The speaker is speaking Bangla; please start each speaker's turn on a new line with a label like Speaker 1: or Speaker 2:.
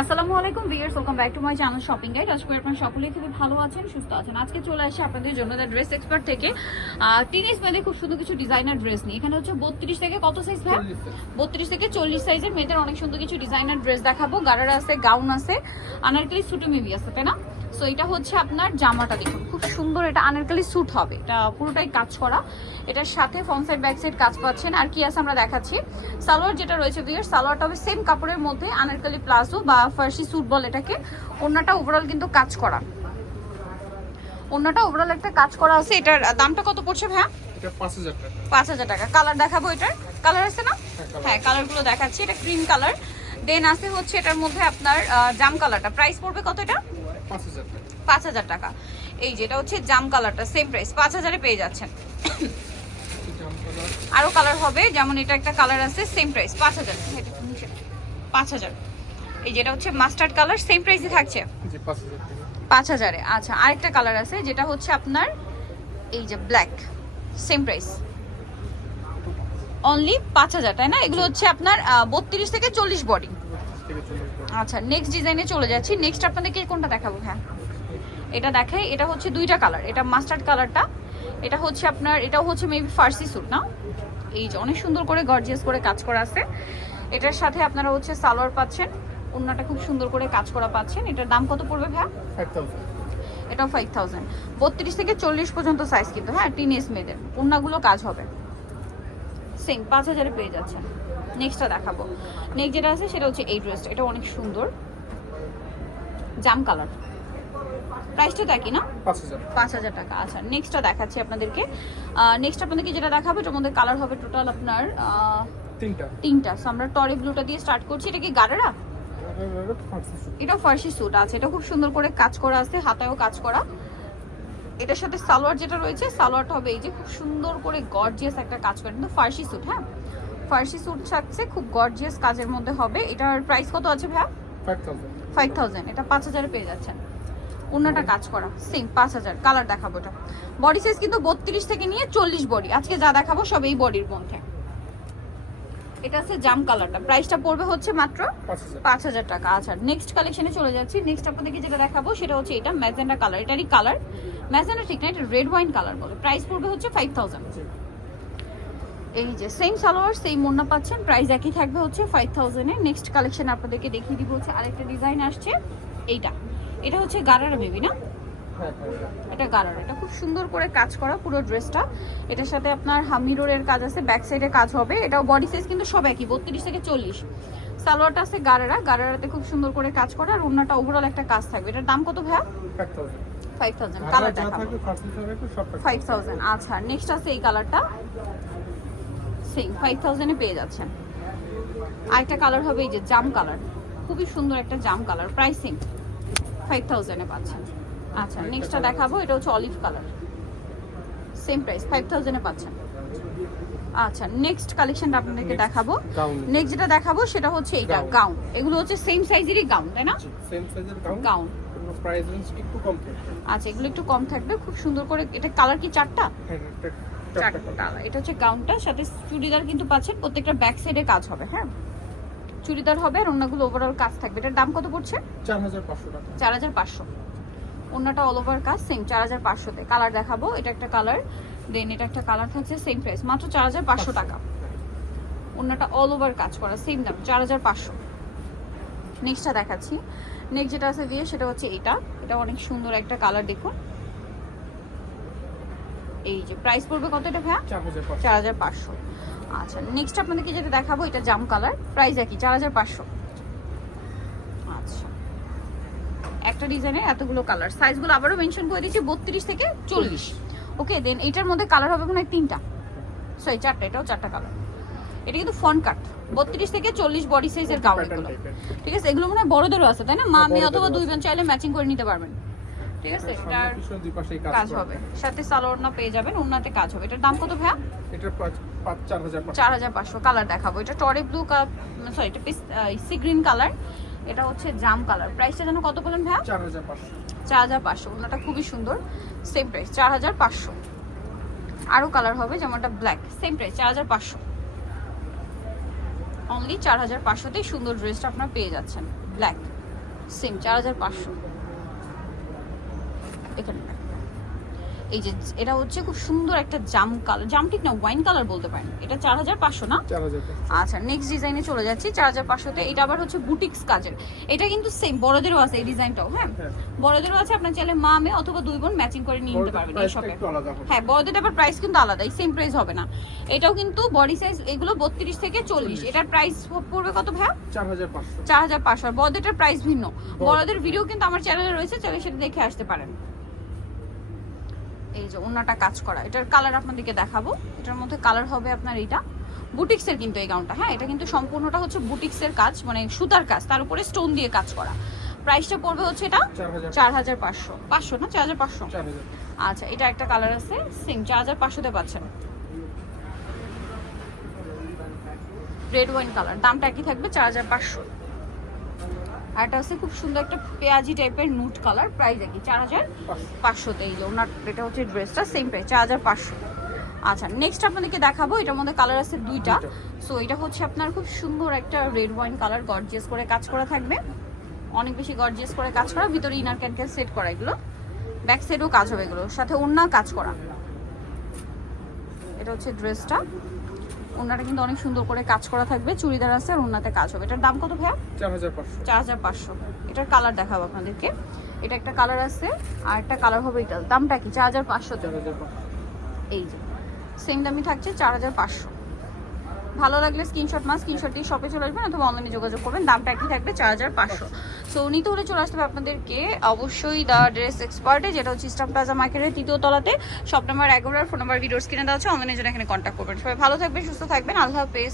Speaker 1: আসসালামু আলাইকুম viewers welcome back to my channel shopping guide আজকে আপনারা সকলেই খুবই ভালো আছেন সুস্থ আছেন। আজকে চলে আসে আপনাদের জন্য ড্রেস এক্সপার্ট থেকে। টিনেজ মেয়েদের খুব সুন্দর কিছু ডিজাইনার ড্রেস নিয়ে। এখানে হচ্ছে বত্রিশ থেকে কত সাইজ ভাই বত্রিশ থেকে চল্লিশ সাইজের মেয়েদের অনেক সুন্দর কিছু ডিজাইনার ড্রেস দেখাবো। গারারা আছে গাউন আছে আনারকলি সুটে মেবি আছে তাই না? সো এটা হচ্ছে আপনার জামাটা দেখুন। খুব সুন্দর এটা আনারকলি স্যুট হবে। এটা পুরোটাই কাজ করা। এটার সাথে ফ্রন্ট সাইড ব্যাক সাইড কাজ পাচ্ছেন। আর কি আছে আমরা দেখাচ্ছি। সালোয়ার যেটা রয়েছে বিয়ের সালোয়ারটা হবে সেম কাপড়ের মধ্যে আনারকলি প্লাজো বা ফার্সি স্যুট বল এটাকে অন্যটা ওভারঅল কিন্তু কাজ করা। অন্যটা ওভারঅল একটা কাজ করা আছে। এটার দামটা কত পড়ছে ভাইয়া?
Speaker 2: এটা পাঁচ হাজার টাকা।
Speaker 1: কালার দেখাবো এটার। কালার আছে না?
Speaker 2: হ্যাঁ, colour
Speaker 1: হ্যাঁ কালারগুলো দেখাচ্ছি। এটা ক্রিম কালার দেন আছে হচ্ছে এটার মধ্যে আপনার জাম কালারটা প্রাইস পড়বে কত এটা?
Speaker 2: পাঁচ হাজার টাকা।
Speaker 1: এই যেটা হচ্ছে জাম কালারটা সেম প্রাইস পাঁচ হাজারে পেয়ে যাচ্ছেন। আরও কালার হবে। যেমন এটা একটা কালার আছে সেম প্রাইস পাঁচ হাজার। পাঁচ হাজার। এই যেটা হচ্ছে মাস্টার্ড কালার সেম প্রাইসই থাকছে।
Speaker 2: পাঁচ হাজার
Speaker 1: আচ্ছা আরেকটা কালার আছে যেটা হচ্ছে আপনার এই যে ব্ল্যাক সেম প্রাইস অনলি পাঁচ হাজার তাই না? এগুলো হচ্ছে আপনার বত্রিশ থেকে চল্লিশ বডি আচ্ছা নেক্সট ডিজাইনে চলে যাচ্ছি। নেক্সট আপনাদেরকে কোনটা দেখাবো? হ্যাঁ। এটা দেখাই এটা হচ্ছে দুইটা কালার। এটা মাস্টার্ড কালারটা এটা হচ্ছে আপনার এটাও হচ্ছে মেবি ফার্সি স্যুট না? এই যে অনেক সুন্দর করে গর্জিয়াস করে কাজ করা আছে। এটার সাথে আপনারা হচ্ছে সালোয়ার পাচ্ছেন। ওন্নাটা খুব সুন্দর করে কাজ করা পাচ্ছেন। এটার দাম কত পড়বে
Speaker 2: থাউজেন্ড
Speaker 1: এটাও ফাইভ থাউজেন্ড বত্রিশ থেকে চল্লিশ পর্যন্ত সাইজ কিন্তু হ্যাঁ টিনেজ মেয়েদের। ওন্নাগুলো কাজ হবে। সেম পাঁচ হাজারে পেয়ে যাচ্ছেন। নেক্সটটা দেখাবো। নেক্সট যেটা আছে সেটা হচ্ছে এই ড্রেসটা এটা অনেক সুন্দর। জাম কালার প্রাইসটা দেখি না?
Speaker 2: পাঁচ হাজার।
Speaker 1: টাকা। আচ্ছা নেক্সটটা দেখাচ্ছি আপনাদেরকে। নেক্সট আপনাদেরকে যেটা দেখাবো এটার মধ্যে কালার হবে টোটাল আপনার
Speaker 2: তিনটা।
Speaker 1: তিনটা। সো আমরা টরি ব্লুটা দিয়ে স্টার্ট করছি। এটা কি গাড়েরা এটা ফার্সি স্যুট আছে। এটা খুব সুন্দর করে কাজ করা আছে হাতায়ও কাজ করা। এটার সাথে সালোয়ার যেটা রয়েছে সালোয়ারটা হবে এই যে খুব সুন্দর করে গর্জিয়াস একটা কাজ করে। কিন্তু ফার্সি স্যুট হ্যাঁ? ফার্সি স্যুট থাকছে খুব গর্জিয়াস কাজের মধ্যে হবে। এটার প্রাইস কত আছে ভাইয়া?
Speaker 2: ফাইভ থাউজেন্ড
Speaker 1: এটা পাঁচ হাজারে পেয়ে যাচ্ছেন। অন্যটা কাজ করা সেম পাঁচ হাজার। কালার দেখাবো এটা। বডি সাইজ কিন্তু বত্রিশ থেকে নিয়ে চল্লিশ বডি আজকে যা দেখাবো সব এই বডির মধ্যে। এটা আছে জাম কালারটা। প্রাইসটা পড়বে হচ্ছে মাত্র
Speaker 2: পাঁচ হাজার।
Speaker 1: টাকা। আচ্ছা নেক্সট কালেকশনে চলে যাচ্ছি। নেক্সট আপনাদেরকে যেটা দেখাবো সেটা হচ্ছে এটা ম্যাজেন্ডা কালার। এটারই কালার ম্যাজেন্ডা ঠিক না এটা রেড ওয়াইন কালার বলে। প্রাইস পড়বে হচ্ছে ফাইভ থাউজেন্ড এই যে সেম সালোয়ার সেম মোন্না পাচ্ছেন। প্রাইস একই থাকবে হচ্ছে ফাইভ থাউজেন্ডে নেক্সট কালেকশন আপনাদেরকে দেখিয়ে দিব হচ্ছে আরেকটা ডিজাইন আসছে। এইটা। এটা হচ্ছে গারারা বেবি না? এটা গারার এটা খুব সুন্দর করে কাজ করা পুরো ড্রেসটা। এটার সাথে আপনার হামিরোরের কাজ আছে ব্যাক সাইডে কাজ হবে। এটাও বডি সাইজ কিন্তু সব একই বত্রিশ থেকে চল্লিশ। সালোয়ারটা আছে গারারা গারারাতে খুব সুন্দর করে কাজ করা আর অন্যটা ওভারঅল একটা কাজ থাকবে। এটার দাম কত ভাইয়া?
Speaker 2: ফাইভ থাউজেন্ড কালার
Speaker 1: দেখাবো ফাইভ থাউজেন্ড আচ্ছা নেক্সট আছে এই কালারটা সেম ফাইভ থাউজেন্ডে পেয়ে যাচ্ছেন। আরেকটা কালার হবে এই যে জাম কালার খুবই সুন্দর একটা জাম কালার প্রাইসিং ফাইভ থাউজেন্ডে পাচ্ছেন। আচ্ছা নেক্সটটা দেখাবো এটা হচ্ছে olive colour same price five থাউজেন্ডে পাচ্ছেন। আচ্ছা নেক্সট কালেকশনটা আপনাদেরকে দেখাবো। নেক্সট যেটা দেখাবো সেটা হচ্ছে
Speaker 2: Gown।
Speaker 1: গাউন এগুলো হচ্ছে সেম সাইজেরই গাউন তাই না?
Speaker 2: সেম সাইজের গাউন
Speaker 1: গাউন
Speaker 2: প্রাইস রেঞ্জ একটু কম থাকবে।
Speaker 1: আচ্ছা এগুলো একটু কম থাকবে খুব সুন্দর করে এটা কালার কি চারটা?
Speaker 2: হ্যাঁ এটা চারটা
Speaker 1: চারটা এটা হচ্ছে গাউনটা সাথে চুড়িদার কিন্তু পাচ্ছেন প্রত্যেকটা ব্যাক সাইডে কাজ হবে হ্যাঁ? চুড়িদার হবে আর অন্যগুলো ওভারঅল কাজ থাকবে। এটার দাম কত পড়ছে?
Speaker 2: চার হাজার পাঁচশো টাকা।
Speaker 1: চার হাজার পাঁচশো। অন্যটা অল ওভার কাজ সেম চার হাজার পাঁচশোতে। কালার দেখাবো এটা একটা কালার দেন এটা একটা কালার থাকছে সেম প্রাইস মাত্র চার হাজার পাঁচশো টাকা। অন্যটা অল ওভার কাজ করা সেম দাম চার হাজার পাঁচশো। নেক্সটটা দেখাচ্ছি। নেক্সট যেটা আছে দিয়ে সেটা হচ্ছে এটা। এটা অনেক সুন্দর একটা কালার দেখুন। এই যে প্রাইস পড়বে কত এটা ভাইয়া?
Speaker 2: চার হাজার পাঁচশো।
Speaker 1: আচ্ছা নেক্সট আপনাদেরকে যেটা দেখাবো এটা জাম কালার প্রাইস একই চার হাজার পাঁচশো আচ্ছা একটা ডিজাইনের এতগুলো কালার সাইজগুলো আবারও মেনশন করে দিচ্ছি বত্রিশ থেকে চল্লিশ। ওকে দেন এটার মধ্যে কালার হবে মনে হয় তিনটা। সরি চারটা এটাও চারটা কালার এটা কিন্তু ফন কাট বত্রিশ থেকে চল্লিশ বডি সাইজের গাউন এগুলো। ঠিক আছে এগুলো মনে হয় বড়দেরও আছে তাই না? মা
Speaker 2: হ্যাঁ,
Speaker 1: মেয়ে অথবা দুই বোন চাইলে ম্যাচিং করে নিতে পারবেন। ঠিক আছে এটার কাজ হবে। সাথে সালোয়ার না পেয়ে যাবেন ওনাতে কাজ হবে। এটার দাম কত ভাইয়া?
Speaker 2: এটার চার হাজার পাঁচশো।
Speaker 1: কালার দেখাবো। এটা টরে ব্লু সরি এটা সি গ্রিন কালার এটা হচ্ছে জাম কালার। প্রাইসটা যেন কত বলেন ভাই
Speaker 2: চার হাজার পাঁচশো।
Speaker 1: চার হাজার পাঁচশো। ওনাটা খুবই সুন্দর। সেম প্রাইস চার হাজার পাঁচশো। আরও কালার হবে যেমনটা ব্ল্যাক সেম প্রাইস চার হাজার পাঁচশো। অনলি চার হাজার পাঁচশোতেই সুন্দর ড্রেসটা আপনারা পেয়ে যাচ্ছেন। ব্ল্যাক সেম চার হাজার পাঁচশো। এখানে। এই যে এটা হচ্ছে খুব সুন্দর একটা জাম কালার জাম ঠিক না ওয়াইন কালার বলতে পারেন। এটা চার হাজার পাঁচশো না? আচ্ছা নেক্সট ডিজাইনে চলে যাচ্ছি চার হাজার পাঁচশোতে। এটা আবার হচ্ছে বুটিক্স কাজের। এটা কিন্তু সেম বড়দেরও আছে এই ডিজাইনটাও হ্যাঁ?
Speaker 2: হ্যাঁ।
Speaker 1: বড়দেরও আছে আপনার চাইলে মা মেয়ে অথবা দুই বোন ম্যাচিং করে নিয়ে নিতে পারবেন এই শপে হ্যাঁ বড়দের আবার প্রাইস কিন্তু আলাদা সেম প্রাইস হবে না। এটাও কিন্তু বডি সাইজ এগুলো বত্রিশ থেকে চল্লিশ। এটার প্রাইস পড়বে কত ভাইয়া?
Speaker 2: চার হাজার পাঁচশো।
Speaker 1: চার হাজার পাঁচশো। আর বড়দেরটার প্রাইস ভিন্ন। বড়দের ভিডিও কিন্তু আমার চ্যানেলে রয়েছে চাইলে সেটা দেখে আসতে পারেন। এই যে অন্যটা কাজ করা। এটার কালার আপনাদেরকে দেখাবো। এটার মধ্যে কালার হবে আপনার এইটা। বুটিক্সের কিন্তু এই গাউনটা হ্যাঁ এটা কিন্তু সম্পূর্ণটা হচ্ছে বুটিক্সের কাজ মানে সুতার কাজ। তার উপরে স্টোন দিয়ে কাজ করা। প্রাইসটা পড়বে হচ্ছে এটা
Speaker 2: চার হাজার
Speaker 1: পাঁচশো। পাঁচশো না? চার হাজার পাঁচশো আচ্ছা এটা একটা কালার আছে সেম চার হাজার পাঁচশোতে পাচ্ছেন। রেড ওয়াইন কালার দামটা একই থাকবে চার হাজার পাঁচশো। আর এটা আছে খুব সুন্দর একটা পেঁয়াজি টাইপের নুট কালার প্রাইস একই চার হাজার
Speaker 2: পাঁচশো
Speaker 1: পাঁচশোতে এই ওনার এটা হচ্ছে ড্রেসটা সেম প্রাইস চার হাজার পাঁচশো। আচ্ছা নেক্সট আপনাদেরকে দেখাবো এটার মধ্যে কালার আছে দুইটা। সো এটা হচ্ছে আপনার খুব সুন্দর একটা রেড ওয়াইন কালার গর্জিয়াস করে কাজ করা থাকবে। অনেক বেশি গর্জিয়াস করে কাজ করা ভিতরে ইনার ক্যানকেল সেট করা এগুলো। ব্যাক সাইডেও কাজ হবে এগুলো সাথে ওন্না কাজ করা। এটা হচ্ছে ড্রেসটা ওনাটা কিন্তু অনেক সুন্দর করে কাজ করা থাকবে চুড়িদার আছে আর ওনাতে কাজ হবে। এটার দাম কত ভাইয়া?
Speaker 2: চার হাজার পাঁচশো।
Speaker 1: চার হাজার পাঁচশো। এটার কালার দেখাবো আপনাদেরকে। এটা একটা কালার আছে আর একটা কালার হবে এটা দামটা কি? চার হাজার পাঁচশোতে।
Speaker 2: চার হাজার পাঁচশো।
Speaker 1: এই যে সেম দামই থাকছে চার হাজার পাঁচশো। ভালো লাগলে স্ক্রিনশট মাস স্ক্রিনশট দিয়ে শপে চলে আসবেন অথবা অনলাইনে যোগাযোগ করবেন। দামটা একই থাকবে চার হাজার পাঁচশো। সো নিতে হলে চলে আসতে হবে আপনাদেরকে অবশ্যই দ্য ড্রেস এক্সপার্টে যেটা হচ্ছে স্টাফ প্লাজা মার্কেটের তৃতীয় তলাতে। শপ নাম্বার এগারো ফোন নাম্বার ভিডিওস কিনে দেওয়া হচ্ছে অনলাইনের জন্য এখানে কন্ট্যাক্ট করবেন। সবাই ভালো থাকবেন, সুস্থ থাকবেন। আল্লাহ হাফেজ।